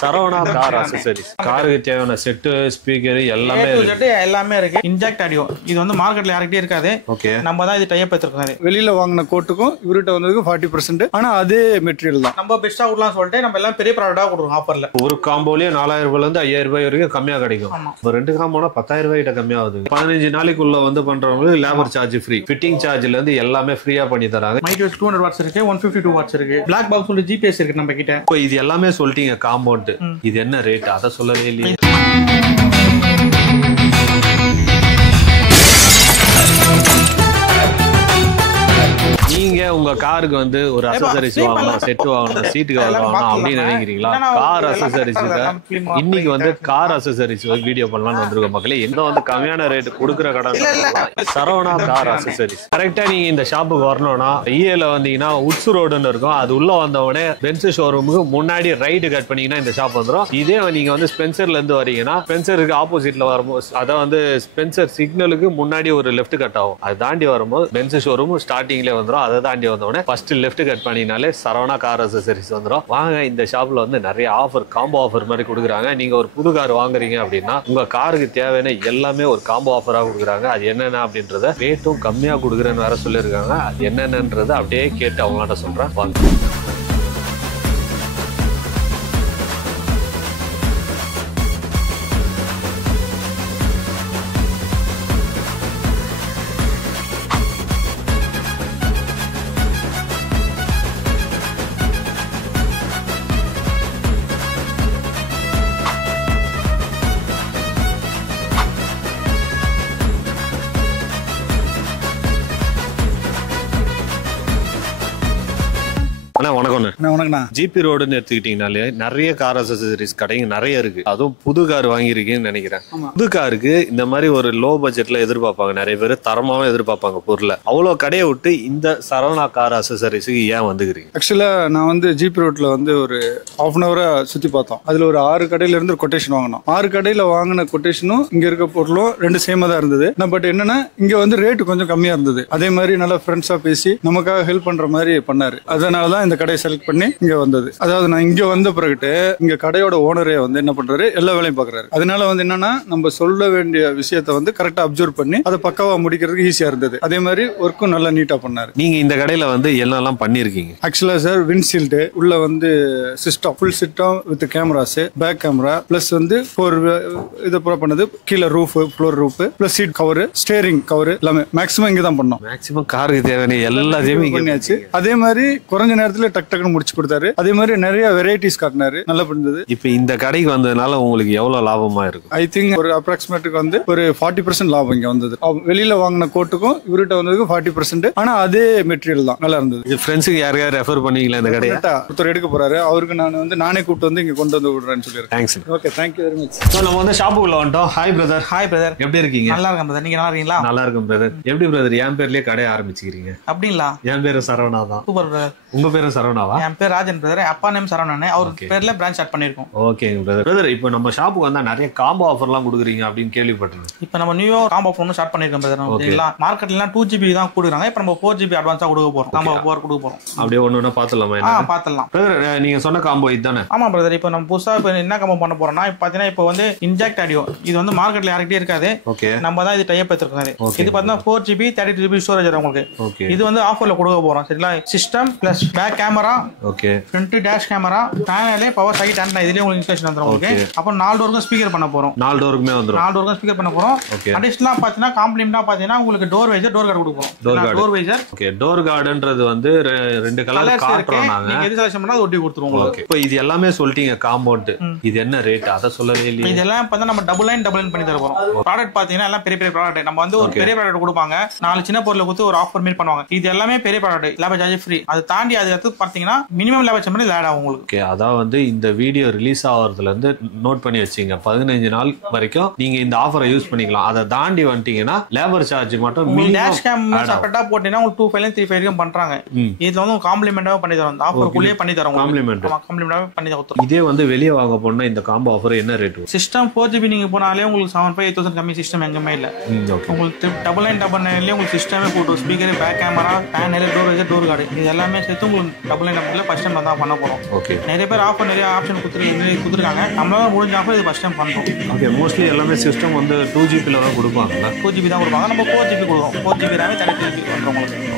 Saravana car accessories. காருக்கு தேவையான set, speaker எல்லாமே இருக்கு. இன்ஜெக்ட் ஆடியோ இது வந்து மார்க்கெட்ல யார்கிட்டயும் இருக்காது. ஓகே, நம்ம தான் இது டைப் எடுத்துருக்காரு. வெளியில வாங்கின கோட்டுக்கும் இவர்கிட்ட வந்ததுக்கு 40%. ஆனா அதே மெட்டீரியல் தான். நம்ம பெஸ்டா கொடுக்கலாம் சொல்லிட்டு நம்ம எல்லாம் பெரிய ப்ராடக்டா கொடுக்குறோம் ஆஃபர்ல. ஒரு காம்போலயே 4000 ரூபாயில இருந்து 5000 ரூபாய் வரைக்கும் கம்மியா கிடைக்கும். இப்போ 2 காம்போனா 10000 ரூபாய் கிட்ட கம்மியா ஆகுது. 15 நாளைக்குள்ள வந்து பண்றவங்களுக்கு லேபர் சார்ஜ் ஃப்ரீ, ஃபிட்டிங் சார்ஜ்ல இருந்து எல்லாமே ஃப்ரீயா பண்ணி தராங்க. மைக்ரோஸ் 200 வாட்ஸ் இருக்கு, 152 வாட்ஸ் இருக்கு, பிளாக் பாக்ஸ் உள்ள ஜிபிஎஸ் இருக்கு நம்ம கிட்ட. இப்போ இது எல்லாமே சொல்லிட்டீங்க காம்பவுண்ட், இது என்ன ரேட் அத சொல்லவே இல்லையே. நீங்க உங்க காருக்கு வந்து ஒரு அக்சஸரீஸ் வாங்கணும், செட் வாங்கணும், சீட் கவர் வாங்கணும் அப்படின்னு நினைக்கிறீங்களா? கார் அக்சஸரீஸ் இன்னைக்கு வந்து கார் அக்சஸரீஸ் வீடியோ பண்ணலாம்னு வந்திருக்க மக்களே. எங்க வந்து கம்மியான ரேட் கொடுக்குற கடை சரவணா கார் அக்சஸரீஸ். கரெக்டா நீங்க இந்த ஷாப்புக்கு வரணும்னா ஈஏல வந்தீங்கன்னா உட்ஸ் ரோடுன்னு இருக்கும். அது உள்ள வந்த உடனே பென்ஸ் ஷோரூமுக்கு முன்னாடி ரைடு கட் பண்ணீங்கன்னா இந்த ஷாப் வந்துடும். இதே நீங்க வந்து ஸ்பென்சர்ல இருந்து வரீங்கன்னா ஸ்பென்சருக்கு ஆப்போசிட்ல வரும்போது அதான் வந்து ஸ்பென்சர் சிக்னலுக்கு முன்னாடி ஒரு லெஃப்ட் கட் ஆகும். அது தாண்டி வரும்போது பென்ஸ் ஷோரூம் ஸ்டார்டிங்ல வந்துடும். அதை தாண்டி வந்தோடனே ஃபர்ஸ்ட் லெஃப்ட் கட் பண்ணினாலே சரவணா கார் அக்சஸரீஸ் வந்துடும். வாங்க, இந்த ஷாப்ல வந்து நிறைய ஆஃபர், காம்போ ஆஃபர் மாதிரி கொடுக்குறாங்க. நீங்க ஒரு புது கார் வாங்குறீங்க அப்படின்னா உங்க காருக்கு தேவையான எல்லாமே ஒரு காம்போ ஆஃபரா கொடுக்குறாங்க. அது என்னென்ன அப்படின்றத ரேட்டும் கம்மியா கொடுக்குறேன்னு வேற சொல்லியிருக்காங்க. அது என்னென்னன்றத அப்படியே கேட்டு அவங்களாட்ட சொல்றேன். வாங்க. வணக்கம்ண்ணா. ஜிபி ரோடுன்னு எடுத்துக்கிட்டீங்கனாலே நிறைய கார் அக்சஸரீஸ் கடைங்க நிறைய இருக்கு. அதுவும் புது கார் வாங்கிருக்கீங்கன்னு நினைக்கிறேன். புது காருக்கு இந்த மாதிரி ஒரு லோ பட்ஜெட்ல எதிர்பார்ப்பாங்க நிறைய பேர், தரமாவும் எதிர்பார்ப்பாங்க பொருளை. அவ்வளவு கடையை விட்டு இந்த சரவணா கார் அக்சஸரீஸுக்கு ஏன் வந்துக்கிறீங்க? ஆக்சுவலா நான் வந்து ஜிபி ரோட்ல வந்து ஒரு ½ ஹவரா சுத்தி பார்த்தோம். அதுல ஒரு 6 கடையில இருந்து ஒரு கொட்டேஷன் வாங்கினோம். 6 கடையில வாங்கின கொட்டேஷனும் இங்க இருக்க பொருளும் 2 சேமா தான் இருந்தது. பட் என்னன்னா இங்க வந்து ரேட் கொஞ்சம் கம்மியா இருந்தது. அதே மாதிரி நல்லா ஃப்ரெண்ட்ஸா பேசி நமக்காக ஹெல்ப் பண்ற மாதிரி பண்ணாரு. அதனாலதான் இந்த கடையை செலக்ட் பண்ணி இங்க வந்தது. அதாவது நான் இங்க வந்த பிறகு இங்க கடையோட ஓனரே வந்து என்ன பண்றாரு, எல்லா வேலையும் பாக்குறாரு. அதனால வந்து என்னன்னா நம்ம சொல்ல வேண்டிய விஷயத்தை வந்து கரெக்டா அப்சர்வ் பண்ணி அதை பக்காவா முடிக்கிறதுக்கு ஈஸியா இருந்தது. அதே மாதிரி ஒர்க்கும் நல்லா நீட்டா பண்ணாரு. நீங்க இந்த கடையில வந்து என்னெல்லாம் பண்ணிருக்கீங்க? ஆக்சுவலா சார் விண்ட்ஷீல்டு உள்ள வந்து system, full system with cameras, back camera plus வந்து இதை ப்ரோ பண்ணது. கீழே roof, floor roof plus seat cover, steering cover எல்லாமே மேக்ஸிமம் இங்க தான் பண்ணோம். மேக்ஸிமம் காருக்கு தேவையான எல்லாத்தையுமே பண்ணியாச்சு. அதே மாதிரி குறைஞ்ச நேரத்துல டக் டக்குன்னு முடிச்சு கொடுத்தாரு. அதே மாதிரி நிறைய வெரைட்டிஸ் காட்டினாரு, நல்லா பண்ணது. இப்ப இந்த கடைக்கு வந்ததுனால உங்களுக்கு எவ்வளவு லாபமா இருக்கும்? ஐ திங்க் ஒரு அப்ராக்சிமேட்டுக்கு வந்து ஒரு 40% லாபம் இங்க வந்தது. வெளியில வாங்கின கோட்டுக்கும் இவர்கிட்ட வந்ததுக்கு 40%. ஆனா அதே மெட்டீரியல் தான், நல்லா இருந்தது. இது ஃப்ரெண்ட்ஸுக்கு யாரையாவது ரெஃபர் பண்ணீங்களா இந்த கடையை? ஒருத்தர் எடுக்க போறாரு, அவருக்கு நான் வந்து நானே கூப்பிட்டு வந்து இங்க கொண்டு வந்து விடுறேன்னு சொல்லிருக்கேன். Thanks. Okay, thank you very much. So நம்ம வந்து ஷாப்புக்குள்ள வந்துட்டோம். Hi brother. Hi brother. எப்படி இருக்கீங்க? நல்லா இருக்கேன் பிரதர். நீங்க நல்லா இருக்கீங்களா? நல்லா இருக்கும் பிரதர். எப்படி பிரதர் என் பேர்லயே கடை ஆரம்பிச்சுக்கிறீங்க? அப்படிங்களா? என் பேரு சரவணா தான். Super brother. உங்க பேரும் சரவணாவா? என் பேர் ராஜன் பிரதர். அப்பா நேம் சரவணன். அவர் பேர்ல பிரான்ச் ஸ்டார்ட் பண்ணிருக்கோம். ஓகேங்க பிரதர். பிரதர் இப்போ நம்ம ஷாப்புக்கு வந்தா நிறைய காம்போ ஆஃபர்லாம் கொடுக்குறீங்க அப்படின்னு கேள்விப்பட்டேன். இப்போ நம்ம நியூ காம்போ ஆஃபர் ஒன்று ஸ்டார்ட் பண்ணிருக்கோம் பிரதர். ஓகேங்களா? மார்க்கெட்ல 2GB தான் கொடுக்குறாங்க. இப்போ நம்ம 4GB அட்வான்ஸா கொடுக்க போறோம். காம்போ ஆஃபர் கொடுக்க போறோம். அப்படியே ஒண்ணு பாத்துடலாமா? பாத்துடலாம் பிரதர். நீங்க சொன்ன காம்போ இதுதானே? ஆமா பிரதர். இப்போ நம்ம புதுசா இப்போ என்ன காம்போ பண்ண போறோம்னா இப்போ பாத்தீங்கன்னா இப்போ வந்து இன்ஜெக்ட் ஆடியோ இது வந்து மார்க்கெட்ல யார்கிட்டயும் இருக்காது. ஓகே, நம்ம தான் இது டைப் எடுத்துருக்காரு. இது பாத்தீங்கன்னா 4GB 32GB ஸ்டோரேஜ் வரும் உங்களுக்கு. இது வந்து ஆஃபர்ல கொடுக்க போறோம். சரிங்களா? System plus back camera, okay, front dash camera, பேனலே பவர் சாக்கெட் அண்ட் இதுலயே உங்களுக்கு இன்ஸ்டாலேஷன் வந்துரும் உங்களுக்கு. அப்ப 4 டோருக்கு ஸ்பீக்கர் பண்ண போறோம். 4 டோருக்குமே வந்துரும். 4 டோருக்கு ஸ்பீக்கர் பண்ண போறோம். அடிஷனலா பாத்தீங்கன்னா காம்ப்ளிமெண்டா பாத்தீங்கன்னா உங்களுக்கு டோர் வைசர், டோர் கார்டு கொடுப்போம். Door visor. ஓகே, டோர் கார்டுன்றது வந்து 2 கலர் காட்றோம் நாங்க. நீங்க எது செலக்ட் பண்ணா அது ஒட்டி கொடுத்துருவோம் உங்களுக்கு. இப்போ இது எல்லாமே சொல்லிட்டீங்க காம்பவுண்ட், இது என்ன ரேட் அத சொல்லவே இல்லையே. இதெல்லாம் பார்த்தா நம்ம டபுள் லைன் பண்ணி தர போறோம். ப்ராடக்ட் பாத்தீங்கன்னா எல்லாம் பெரிய பெரிய ப்ராடக்ட். நம்ம வந்து ஒரு பெரிய ப்ராடக்ட் கொடுப்பாங்க, 4 சின்ன பொருளை கொடுத்து ஒரு ஆஃபர் மீட் பண்ணுவாங்க. இது எல்லாமே பெரிய ப்ராடக்ட், லேபர் சார்ஜ் ஃப்ரீ. அது தாண்டி அது எடுத்து பாத்தீங்கன்னா மினிமம் லேபர் சார்ஜ் ஆட் ஆகும் உங்களுக்கு. ஓகே, அதான் வந்து இந்த வீடியோ ரிலீஸ் ஆகிறதுல இருந்து நோட் பண்ணி வச்சீங்க. 15 நாள் வரைக்கும் நீங்க இந்த ஆஃபரை யூஸ் பண்ணிக்கலாம். அதை தாண்டி வந்துட்டீங்கன்னா லேபர் சார்ஜ் மட்டும் டேஷ் கேம் செப்பரேட்டா போட்டீங்கன்னா உங்களுக்கு 2.5 3 வரைக்கும் பண்றாங்க. இதுல வந்து காம்ப்ளிமெண்டாவே பண்ணி தரோம். இந்த ஆஃபருக்குள்ளே பண்ணி தரோம். காம்ப்ளிமெண்டாவே பண்ணி தரோம். இதே வந்து வெளியே வாங்க போனா இந்த காம்போ ஆஃபர் என்ன ரேட்? சிஸ்டம் 4GB நீங்க போனாலே உங்களுக்கு 7,500 கம்மி சிஸ்டம் எங்கமே இல்ல. உங்களுக்கு 9999 உங்களுக்கு சிஸ்டமே போட்டு speaker, back camera, panel, door visor, door card இது எல்லாமே சேர்த்து உங்களுக்கு ஆன்லைன் நம்பர்ல ஃபர்ஸ்ட் டைம் தான் பண்ண போறோம். ஓகே. நிறைய பேர் ஆஃபர் நிறைய ஆப்ஷன் கொடுத்துருக்காங்க. நம்மளால முடிஞ்ச ஆஃபர் இது ஃபர்ஸ்ட் டைம் பண்றோம். ஓகே. மோஸ்ட்லி எல்லாமே சிஸ்டம் வந்து 2GB தான் கொடுப்பாங்கல்ல? 2GB தான் கொடுப்பாங்க. நம்ம 4GB கொடுக்குறோம். 4GB RAM 32GB பண்றோம் உங்களுக்கு.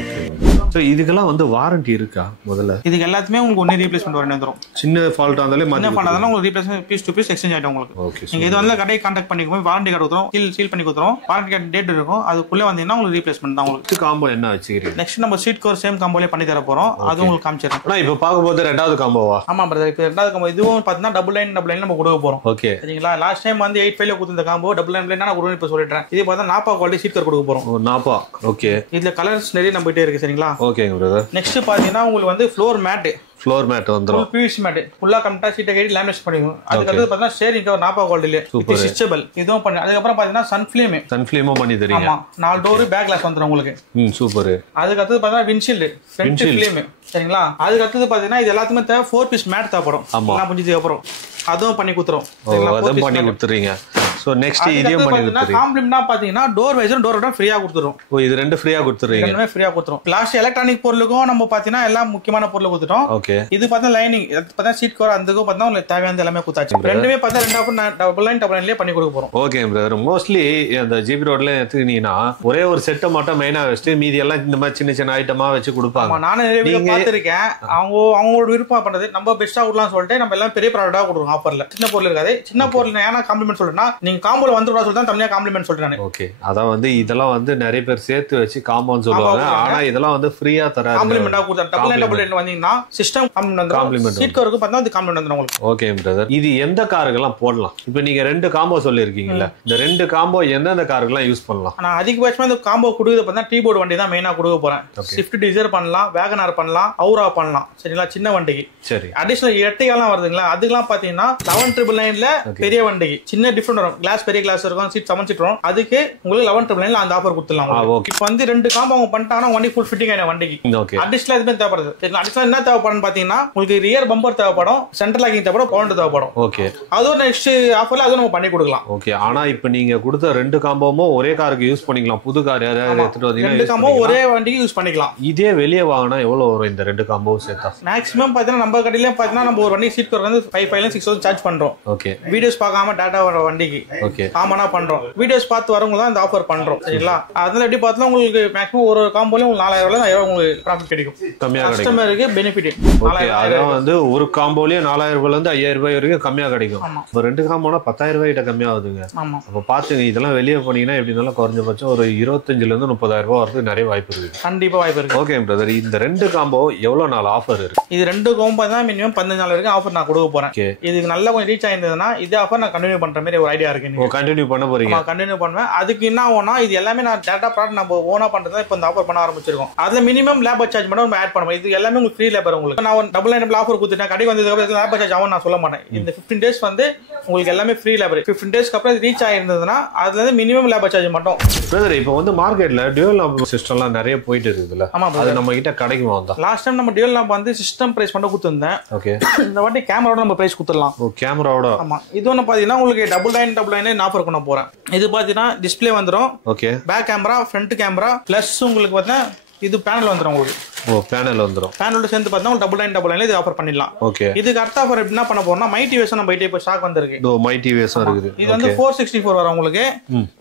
ஸோ இதுக்கெல்லாம் வந்து வாரண்டி இருக்கா முதல்ல? இதுக்கு எல்லாத்துமே உங்களுக்கு ஒன்னே ரீப்ளேஸ்மெண்ட் வரணும் வந்துரும். சின்ன ஃபால்ட் இருந்தாலே என்ன பண்ணாலும் உங்களுக்கு replacement piece to piece exchange ஆயிடும் உங்களுக்கு. ஓகே. நீங்க இது வந்து கடையை கான்டாக்ட் பண்ணிக்கோங்க. வாரண்டி கார்டு கொடுத்துரும், சீல் பண்ணி கொடுத்துரும். வாரண்டி கார்டு டேட் இருக்கும். அதுக்குள்ள வந்தீங்கன்னா உங்களுக்கு ரீப்ளேஸ்மெண்ட் தான் உங்களுக்கு. காம்போ என்ன வச்சுக்கிறீங்க? நெக்ஸ்ட் நம்ம சீட் கவர் சேம் காம்போலே பண்ணி தர போறோம். அது உங்களுக்கு காமிச்சிடுறேன். ஆனா இப்போ பார்க்கும்போது ரெண்டாவது காம்போவா? ஆமா பிரதர். இப்போ ரெண்டாவது காம்போ இதுவும் பார்த்தீங்கன்னா டபுள் லைன் நம்ம கொடுக்க போறோம். ஓகே. சரிங்களா? லாஸ்ட் டைம் வந்து 85 கொடுத்த காம்போ டபுள் லைன் நான் கொடுக்க இப்போ சொல்லிட்டேன். இது பார்த்தா நாப்பா குவாலிட்டி சீட் கவர் கொடுக்க போறோம். நாப்பா. ஓகே. இதுல கலர்ஸ் நிறைய நம்மகிட்டே இருக்கு. சரிங்களா? ஓகேங்க பிரதர். நெக்ஸ்ட் பாத்தீங்கன்னா உங்களுக்கு வந்து ஃப்ளோர் மேட் வந்துரும். PVC மேட் ஃபுல்லா கம்ப்ளீட்டா சீட்டை கட்டி லேமினேட் பண்ணிடுவோம். அதுக்கு அடுத்து பாத்தீங்கன்னா ஷேரிங் கவர் நாப்பா குவாலிட்டில இது ஸ்ட்ரெச்சபிள் இதுவும் பண்ணி. அதுக்கு அப்புறம் பாத்தீங்கன்னா சன்ஃப்ளேமும் பண்ணி தரீங்க. ஆமா. 4 டோர் பேக் கிளாஸ் வந்துரும் உங்களுக்கு. சூப்பர். அதுக்கு அடுத்து பாத்தீங்கன்னா விண்ட்ஷீல்ட் ஃப்ரண்ட் ஃப்ளேம். சரிங்களா? அதுக்கு அடுத்து பாத்தீங்கன்னா இது எல்லாத்துமே 4 பீஸ் மேட் தேவைப்படும். எல்லாம் முடிஞ்சதுக்கு அப்புறம் அதுவும் பண்ணி கொடுத்துறோம். அதுவும் பண்ணி கொடுத்துறீங்க. சோ நெக்ஸ்ட் இதையும் பண்ணி கொடுத்துறீங்க. காம்ப்ளிமெண்டா பாத்தீங்கன்னா டோர் வைஸரும் டோர் ஓட ஃப்ரீயா கொடுத்துறோம். இது ரெண்டு ஃப்ரீயா கொடுத்துறீங்க. ரெண்டுமே ஃப்ரீயா கொடுத்துறோம். லாஸ்ட் எலக்ட்ரானிக் பொருளுக்கும் நம்ம பாத்தீங்கன்னா எல்லா முக்கியமான பொருளை கொடுத்துட்டோம். ஓகே. இது பார்த்தா லைனிங் பார்த்தா சீட் கவர் அதுக்கும் பார்த்தா உங்களுக்கு தேவையான எல்லாமே கொடுத்தாச்சு. ரெண்டுமே பார்த்தா ரெண்டு ஆஃபர் டபுள் லைன்லயே பண்ணி கொடுக்க போறோம். Okay brother. மோஸ்ட்லி அந்த ஜிபி ரோட்ல எடுத்துக்கிட்டீங்கன்னா ஒரே ஒரு செட்டை மட்டும் மெயினா வச்சுட்டு மீதி எல்லாம் இந்த மாதிரி சின்ன சின்ன ஐட்டமா வச்சு கொடுப்பாங்க. நானும் நிறைய வீடியோ பார்த்திருக்கேன். அவங்களோட விருப்பம் பண்றது நம்ம பெஸ்டா கொடுக்கலாம் சொல்லிட்டு நம்ம எல்லாம் பெரிய ப்ராடக்டா கொடுக்குறோம் ஆஃபர்ல. சின்ன பொருள் இருக்காது. சின்ன பொருள் ஏன்னா காம்ப்ளிமெண்ட் சொல்றேன்னா நீங்க காம்போல வந்து சொல்லிட்டு தனியா காம்ப்ளிமெண்ட் சொல்றேன். ஓகே. அதான் வந்து இதெல்லாம் வந்து நிறைய பேர் சேர்த்து வச்சு காம்போன்னு சொல்லுவாங்க. ஆனா இதெல்லாம் வந்து ஃப்ரீயா தராங்க. காம்ப்ளிமெண்டா கொடுத்தா டபுள் லைன் வந்தீங்கன்னா சிஸ்டம் காம்ப்ளிமெண்ட் சீட் கவருக்கு பார்த்தா அது காம்ப்ளிமெண்ட் வந்துரும் உங்களுக்கு. Okay brother. இது எந்த காருக்கெல்லாம் போடலாம்? இப்போ நீங்க ரெண்டு காம்போ சொல்லிருக்கீங்கல்ல, இந்த ரெண்டு காம்போ எந்தெந்த காருக்கெல்லாம் யூஸ் பண்ணலாம்? நான் அதிகபட்சமா இந்த காம்போ கொடுக்குறது பார்த்தா டீ போர்டு வண்டி தான் மெயினா கொடுக்க போறேன். ஸ்விஃப்ட் டிசைர் பண்ணலாம், வேகனார் பண்ணலாம், அவுரா பண்ணலாம். சரிங்களா? சின்ன வண்டிக்கு. சரி. அடிஷனல் எர்டிகாலாம் வருதுங்களா? அதுக்கெல்லாம் பாத்தீங்கன்னா 11999ல பெரிய வண்டிக்கு சின்ன டிஃபரெண்ட் வரும். கிளாஸ் பெரிய கிளாஸ் இருக்கும், சீட் 7 சீட் வரும். அதுக்கு உங்களுக்கு 11999ல அந்த ஆஃபர் கொடுத்துடலாம். இப்போ வந்து ரெண்டு காம்போ அவங்க பண்ணிட்டாங்கன்னா வண்டி ஃபுல் ஃபிட்டிங் ஆன வண்டிக்கு. அடிஷனல் எதுவுமே தேவைப்படுது. அடிஷனல் என்ன தேவைப்படும் பாத்தீங்கன்னா உங்களுக்கு ரியர் பம்பர் தேவைப்படும், சென்டர் லாக்கிங் தேவைப்படும், பவுண்டர் தேவைப்படும். ஓகே. அதுவும் நெக்ஸ்ட் ஆஃபர்ல அதுவும் நம்ம பண்ணி கொடுக்கலாம். ஓகே. ஆனா இப்போ நீங்க கொடுத்த ரெண்டு காம்போவும் ஒரே காருக்கு யூஸ் பண்ணிக்கலாம். புது கார் யாராவது எடுத்துட்டு வந்தீங்கன்னா ரெண்டு காம்போ ஒரே வண்டிக்கு யூஸ் பண்ணிக்கலாம். இதே வெளியே வாங்கினா எவ்வளவு வரும் இந்த ரெண்டு காம்போ சேர்த்தா? மேக்ஸிமம் பாத்தீங்கன்னா நம்ம கடையில பாத்தீங்கன்னா நம்ம ஒரு வண்டி சீட் கவர் வந்து 5,000-6,000 சார்ஜ் பண்றோம். ஓகே. வீடியோஸ் பார்க்காம டாடா வர வண்டிக்கு. ஓகே. காமனா பண்றோம். வீடியோஸ் பார்த்து வரவங்க தான் இந்த ஆஃபர் பண்றோம். சரிங்களா? அதனால எப்படி பார்த்தா உங்களுக்கு மேக்ஸிமம் ஒரு காம்போல உங்களுக்கு 4000 5,000 உங்களுக்கு ப்ராஃபிட் கிடைக்கும். கம்மியா கிடைக்கும். கஸ்டமருக்கு பெனிஃபிட். ஓகே. அதான் வந்து ஒரு காம்போலயே 4000 ரூபாயில இருந்து 5000 ரூபாய் வரைக்கும் கம்மியா கிடைக்கும். இப்போ ரெண்டு காம்போனா 10,000 ரூபாய் கிட்ட கம்மியா ஆகுதுங்க. ஆமா. அப்ப பாத்துங்க இதெல்லாம் வெளியே போனீங்கன்னா எப்படி இருந்தாலும் குறைஞ்சபட்சம் ஒரு 25,000 இருந்து 30,000 ரூபாய் வரதுக்கு நிறைய வாய்ப்பு இருக்கு. கண்டிப்பா வாய்ப்பு இருக்கு. Okay brother. இந்த ரெண்டு காம்போ எவ்வளவு நாள் ஆஃபர் இருக்கு? இது ரெண்டு காம்போ தான் மினிமம் 15 நாள் வரைக்கும் ஆஃபர் நான் கொடுக்க போறேன். இதுக்கு நல்லா கொஞ்சம் ரீச் ஆயிருந்ததுன்னா இதே ஆஃபர் நான் கண்டினியூ பண்ற மாதிரி ஒரு ஐடியா இருக்கு. கண்டினியூ பண்ண போறீங்க? கண்டினியூ பண்ணுவேன். அதுக்கு என்ன ஆகும்னா இது எல்லாமே நான் டேரக்டா ப்ராடக்ட் நம்ம ஓனா பண்றதா இப்போ இந்த ஆஃபர் பண்ண ஆரம்பிச்சிருக்கோம். அதுல மினிமம் லேபர் சார்ஜ் மட்டும் நம்ம ஆட் பண்ணுவோம். இது எல்லாமே உங்களுக்கு ஃப்ரீ லேபர். உங்களுக்கு நான் டபுள் லைன் ஆஃபர் கொடுத்துட்டேன். கடைக்கு வந்ததுக்கு அப்புறம் லேபர் சார்ஜ் ஆகும் நான் சொல்ல மாட்டேன். இந்த 15 டேஸ் வந்து உங்களுக்கு எல்லாமே ஃப்ரீ லேபர். 15 டேஸ்க்கு அப்புறம் ரீச் ஆயிருந்ததுன்னா அதுல இருந்து மினிமம் லேபர் சார்ஜ் மட்டும். பிரதர் இப்போ வந்து மார்க்கெட்ல டியூவல் லாப் சிஸ்டம்லாம் நிறைய போயிட்டு இருக்குதுல்ல? அது நம்ம கிட்ட கிடைக்குமா? வந்தா லாஸ்ட் டைம் நம்ம டியூவல் லாப் வந்து சிஸ்டம் பிரைஸ் மட்டும் கொடுத்திருந்தேன். ஓகே. இந்த வாட்டி கேமராவோட நம்ம பிரைஸ் கொடுத்துடலாம். ஓ கேமராவோட. ஆமா. இது ஒன்னு பாத்தீங்கன்னா உங்களுக்கு டபுள் லைன் ஆஃபர் பண்ண போறேன். இது பாத்தீங்கன்னா டிஸ்ப்ளே வந்துரும். Okay. Back camera, front camera plus உங்களுக்கு பாத்தீங்கன்னா இது பேனல் வந்துரும் உங்களுக்கு. ஓ பேனல் வந்துரும். பேனலோட சேர்ந்து பார்த்தா டபுள் லைன் இது ஆஃபர் பண்ணிடலாம். ஓகே. இதுக்கு அடுத்த ஆஃபர் என்ன பண்ண போறோம்னா மைட்டி வேஷன் நம்ம இப்போ ஸ்டாக் வந்திருக்கு. ஓ மைட்டி வேஷன் இருக்குது. இது வந்து 464 வரும் உங்களுக்கு.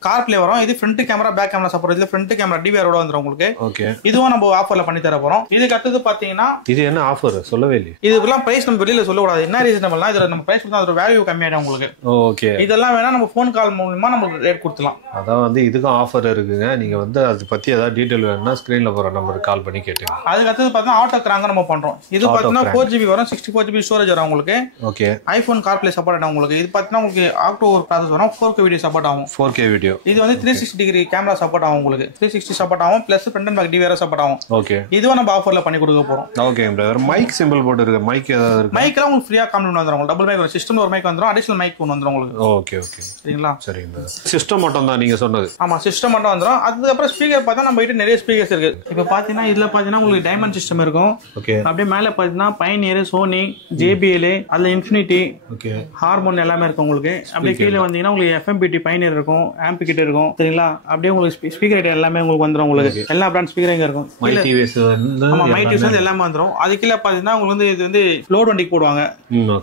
கார் ப்ளே வரும். இது front camera back camera support. இதுல ஃப்ரண்ட் கேமரா டிவிஆர் ஓட வந்துரும் உங்களுக்கு. ஓகே. இதுவும் நம்ம ஆஃபர்ல பண்ணி தர போறோம். இதுக்கு அடுத்து பாத்தீங்கன்னா இது என்ன ஆஃபர் சொல்லவே இல்ல. இதுக்கெல்லாம் பிரைஸ் நம்ம வெளியில சொல்ல கூடாது. என்ன ரீசனபிள்னா இதுல நம்ம பிரைஸ் கொடுத்தா அதோட வேல்யூ கம்மியாயிடும் உங்களுக்கு. ஓகே. இதெல்லாம் வேணா நம்ம ஃபோன் கால் மூலமா நம்ம ரேட் கொடுத்துலாம். அதான் வந்து இதுக்கும் ஆஃபர் இருக்குங்க. நீங்க வந்து அது பத்தி ஏதாவது டீடைல் வேணும்னா ஸ்கிரீன்ல போற நம்பருக்கு கால் பண்ணி கேட்டுங்க. அதுக்கு அடுத்து பார்த்தா ஆட்டோ கிராங்க நம்ம பண்றோம். இது பார்த்தீங்கன்னா 4GB வரும், 64GB ஸ்டோரேஜ் வரும் உங்களுக்கு. ஓகே. ஐபோன் கார்ப்ளே சப்போர்ட் ஆகும் உங்களுக்கு. இது பார்த்தீங்கன்னா உங்களுக்கு ஆக்டோ ப்ராசஸ் வரும். 4K வீடியோ சப்போர்ட் ஆகும். 4K video. இது வந்து 360 டிகிரி கேமரா சப்போர்ட் ஆகும் உங்களுக்கு. 360 சப்போர்ட் ஆகும் plus front and back DVR support ஆகும். ஓகே. இதுவும் நம்ம ஆஃபர்ல பண்ணி கொடுக்க போறோம். Okay brother. மைக் சிம்பிள் போட்டு இருக்கு. மைக் ஏதாவது இருக்கு? மைக்லாம் உங்களுக்கு ஃப்ரீயா காம்ப்ளிமெண்ட் வந்துரும். உங்களுக்கு டபுள் மைக் வரும். சிஸ்டம்ல ஒரு மைக் வந்துரும். அடிஷனல் மைக் ஒன்னு வந்துரும் உங்களுக்கு. Okay okay. சரிங்களா? சரிங்க. சிஸ்டம் மட்டும் தான் நீங்க சொன்னது? ஆமா சிஸ்டம் மட்டும் வந்துரும். அதுக்கு அப்புறம் ஸ்பீக்கர் பார்த்தா நம்ம கிட்ட நிறைய ஸ்பீக்கர்ஸ் இருக்கு. இப்போ பாத்தீங்கன்னா இதுல பாத்தீங்கன்னா உங்களுக்கு உங்களுக்கு டைமண்ட் சிஸ்டம் இருக்கும். ஓகே. அப்படியே மேல பாத்தீங்கன்னா பைனியர், சோனி, JBL, அதுல இன்ஃபினிட்டி, ஓகே, ஹார்மோன் எல்லாமே இருக்கும் உங்களுக்கு. அப்படியே கீழே வந்தீங்கன்னா உங்களுக்கு FMPT பைனியர் இருக்கும், ஆம்ப் கிட்ட இருக்கும் சரிங்களா. அப்படியே உங்களுக்கு ஸ்பீக்கர் எல்லாமே உங்களுக்கு வந்துரும். உங்களுக்கு எல்லா பிராண்ட் ஸ்பீக்கர் இங்க இருக்கும். மைடிவேஸ் வந்து ஆமா மைடிவேஸ் வந்து எல்லாமே வந்துரும். அது கீழ பாத்தீங்கன்னா உங்களுக்கு வந்து இது வந்து லோட் வண்டிக்கு போடுவாங்க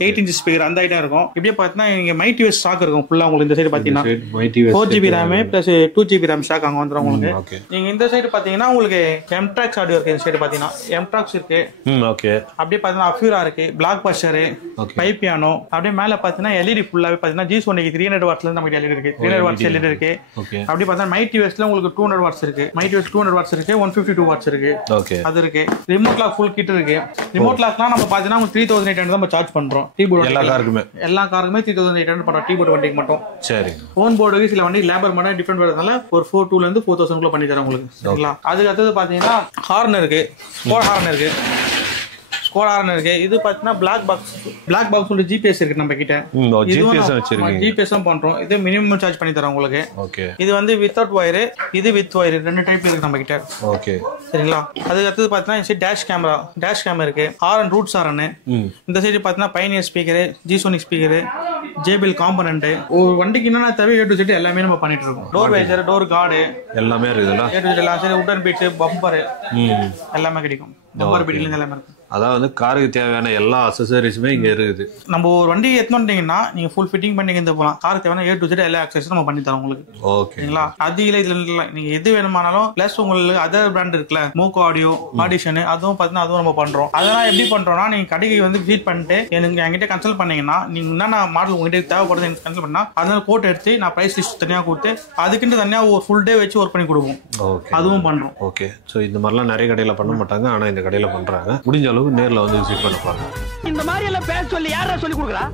8 inch ஸ்பீக்கர் அந்த ஐட்டம் இருக்கும். இப்படியே பாத்தீங்கன்னா இங்க மைடிவேஸ் ஸ்டாக் இருக்கும் ஃபுல்லா உங்களுக்கு. இந்த சைடு பாத்தீங்கன்னா 4GB RAM plus 2GB RAM stock அங்க வந்துரும் உங்களுக்கு. நீங்க இந்த சைடு பாத்தீங்கன்னா உங்களுக்கு M-Trax ஆடியோ இருக்கு. இந்த சைடு பாத்தீங்கன்னா M-Trax இருக்கு. ஓகே. அப்படியே பாத்தீங்கன்னா Afura இருக்கு, பிளாக் பஸ்டர், பைப் பியானோ. அப்படியே மேல பாத்தீங்கன்னா LED ஃபுல்லாவே பாத்தீங்கன்னா G-Sonic 300 வாட்ஸ்ல இருந்து நமக்கு LED இருக்கு. 300 வாட்ஸ் LED இருக்கு. அப்படியே பாத்தீங்கன்னா மைடிவேஸ்ல உங்களுக்கு 200 வாட்ஸ் இருக்கு. மைடிவேஸ் 200 வாட்ஸ் இருக்கு, 152 வாட்ஸ் இருக்கு. அது இருக்கு. ரிமோட் லாக் ஃபுல் கிட் இருக்கு. ரிமோட் லாக்லாம் நம்ம பாத்தீங்கன்னா 3800 தான் சார்ஜ் பண்றோம். டீபோர்ட் எல்லா காருக்குமே 3800 பண்றோம். டீபோர்ட் வண்டிக்கு மட்டும். சரி. ஃபோன் போர்டுக்கு சில வண்டி லேபர் மட்டும் டிஃபரெண்ட் வரதுனால ஒரு 4200 இருந்து 4000 குள்ள பண்ணி தரேன் உங்களுக்கு. சரிங்களா. அதுக்கு அடுத்தது பாத்தீங்கன்னா ஹார்ன் இருக்கு. ஸ்கோர் ஹார்ன் இருக்கு. ஸ்கோர் ஹார்ன் இருக்கு. இது பாத்தீங்கன்னா பிளாக் பாக்ஸ் உள்ள GPS இருக்கு நம்ம கிட்ட. GPS பண்றோம். இது மினிமம் சார்ஜ் பண்ணி தரோம் உங்களுக்கு. இது வந்து வித்தவுட் வயர், இது வித் வயர், ரெண்டு டைப் இருக்கு நம்ம கிட்ட. ஓகே சரிங்களா. அதுக்கு அடுத்து பாத்தீங்கன்னா டேஷ் கேமரா இருக்கு. Horn roots horn. இந்த சைடு பாத்தீங்கன்னா Pioneer speaker, G-Sonic speaker, JBL component. ஒரு வண்டிக்கு என்னன்னா தேவை A to Z எல்லாமே நம்ம பண்ணிட்டு இருக்கோம். டோர் வைசர், டோர் கார்டு எல்லாமே இருக்குல்ல. A to Z எல்லாம் சரி. உடன் பீட், பம்பர் எல்லாமே கிடைக்கும். பம்பர் பீட்ல எல்லாமே இருக்கு. அதாவது வந்து காருக்கு தேவையான எல்லா அக்சஸரிஸுமே இங்க இருக்குது. நம்ம ஒரு வண்டி எடுத்துட்டு வந்தீங்கன்னா நீங்க ஃபுல் ஃபிட்டிங் பண்ணி இந்த போலாம். காருக்கு தேவையான A to Z எல்லா அக்சஸரிஸும் நம்ம பண்ணி தரோம் உங்களுக்கு. ஓகேங்களா. அது இதுல நீங்க எது வேணுமானாலும் பிளஸ் உங்களுக்கு அதர் பிராண்ட் இருக்குல்ல, மோகோ ஆடியோ, ஆடிஷன், அதுவும் பாத்தீங்கன்னா அதுவும் நம்ம பண்றோம். அதெல்லாம் எப்படி பண்றோம்னா நீங்க கடைக்கு வந்து விசிட் பண்ணிட்டு எனக்கு என்கிட்ட கன்சல்ட் பண்ணீங்கன்னா நீங்க என்னென்ன மாடல் உங்ககிட்ட தேவைப்படுது எனக்கு கன்சல்ட் பண்ணா அதனால கோட் எடுத்து நான் பிரைஸ் லிஸ்ட் தனியா கொடுத்து அதுக்குன்னு தனியா ஒரு ஃபுல் டே வச்சு ஒர்க் பண்ணி கொடுப்போம். அதுவும் பண்றோம். ஓகே. சோ இந்த மாதிரிலாம் நிறைய கடையில பண்ண மாட்டாங்க. ஆனா இந்த கடையில பண்றாங்க. முடிஞ்ச அளவுக்கு நேர்ல வந்து விசிட் பண்ண பாருங்க. இந்த மாதிரி எல்லாம் பேச சொல்லி யாரா சொல்லி கொடுக்குறா?